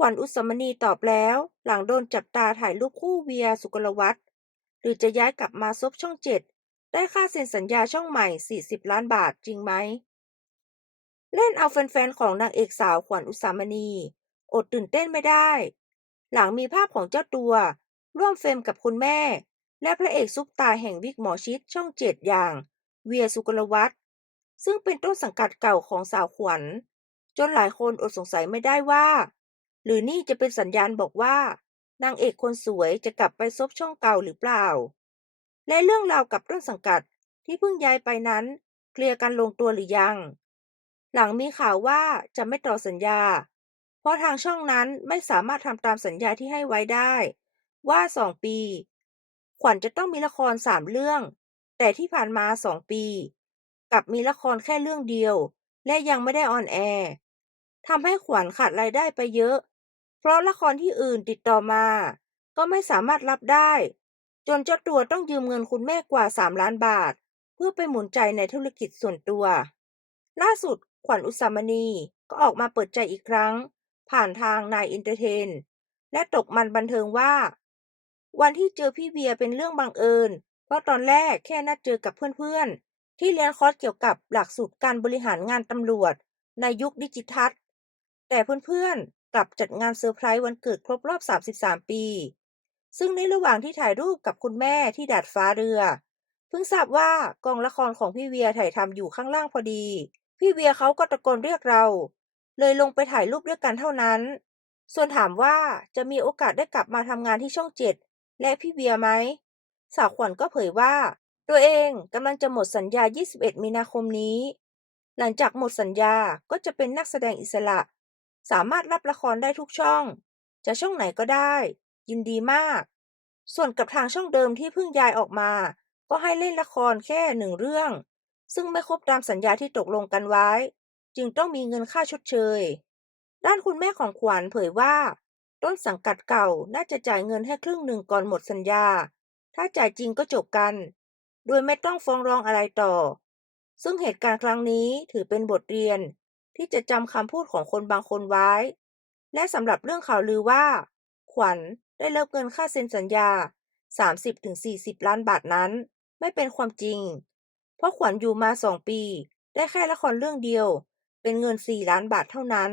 ขวัญอุสามณีตอบแล้ว หลังโดนจับตาถ่ายรูปคู่เวียสุกลวัฒน์หรือจะย้ายกลับมาซบช่องเจ็ดได้ค่าเซ็นสัญญาช่องใหม่ 40 ล้านบาทจริงไหม เล่นเอาแฟนๆ ของนางเอกสาวขวัญอุสามณี อดตื่นเต้นไม่ได้ หลังมีภาพของเจ้าตัว ร่วมเฟรมกับคุณแม่ และพระเอกซุปตาแห่งวิกหมอชิดช่องเจ็ดอย่าง เวียสุกลวัฒน์ซึ่งเป็นต้นสังกัดเก่าของสาวขวัญ จนหลายคนอดสงสัยไม่ได้ว่า หรือนี่จะเป็นสัญญาณบอกว่า นางเอกคนสวยจะกลับไปซบช่องเก่าหรือเปล่า และเรื่องราวกับต้นสังกัดที่เพิ่งย้ายไปนั้น เคลียร์กันลงตัวหรือยัง หลังมีข่าวว่าจะไม่ต่อสัญญา เพราะทางช่องนั้นไม่สามารถทำตามสัญญาที่ให้ไว้ได้ ว่าสองปี ขวัญจะต้องมีละครสามเรื่อง แต่ที่ผ่านมาสองปีกลับมีละครแค่เรื่องเดียว และยังไม่ได้ออนแอร์ทำให้ขวัญขาดรายได้ไปเยอะ เพราะละครที่อื่นติดต่อมา ก็ไม่สามารถรับได้ จนเจ้าตัวต้องยืมเงินคุณแม่กว่า 3 ล้านบาท เพื่อไปหมุนใจในธุรกิจส่วนตัว ล่าสุดขวัญอุสามณีก็ออกมาเปิดใจอีกครั้ง ผ่านทางนายอินเตอร์เทน และตกมันบันเทิงว่า วันที่เจอพี่เวียเป็นเรื่องบังเอิญ เพราะตอนแรกแค่นัดเจอกับเพื่อนๆ ที่เรียนคอร์สเกี่ยวกับหลักสูตรการบริหารงานตำรวจ ในยุคดิจิทัลแต่เพื่อน กับจัดงานเซอร์ไพรส์วันเกิดครบรอบ 33 ปี ซึ่งในระหว่างที่ถ่ายรูปกับคุณแม่ที่ดาดฟ้าเรือ เพิ่งทราบว่ากองละครของพี่เวียถ่ายทำอยู่ข้างล่างพอดี พี่เวียเขาก็ตะโกนเรียกเรา เลยลงไปถ่ายรูปด้วยกันเท่านั้น ส่วนถามว่าจะมีโอกาสได้กลับมาทำงานที่ช่องเจ็ดและพี่เวียไหมสาวขวัญก็เผยว่า ตัวเองกำลังจะหมดสัญญา 21 มีนาคมนี้ หลังจากหมดสัญญาก็จะเป็นนักแสดงอิสระ สามารถรับละครได้ทุกช่อง จะช่องไหนก็ได้ ยินดีมาก ส่วนกับทางช่องเดิมที่เพิ่งย้ายออกมา ก็ให้เล่นละครแค่หนึ่งเรื่อง ซึ่งไม่ครบตามสัญญาที่ตกลงกันไว้ จึงต้องมีเงินค่าชดเชย ด้านคุณแม่ของขวัญเผยว่า ต้นสังกัดเก่าน่าจะจ่ายเงินให้ครึ่งหนึ่งก่อนหมดสัญญา ถ้าจ่ายจริงก็จบกัน โดยไม่ต้องฟ้องร้องอะไรต่อ ซึ่งเหตุการณ์ครั้งนี้ถือเป็นบทเรียน ที่จะจำคำพูดของคนบางคนไว้ และสำหรับเรื่องข่าวลือว่า ขวัญได้เลิกเงินค่าเซ็นสัญญา 30-40 ล้านบาทนั้น ไม่เป็นความจริง เพราะขวัญอยู่มา2ปี ได้แค่ละครเรื่องเดียว เป็นเงิน 4 ล้านบาทเท่านั้น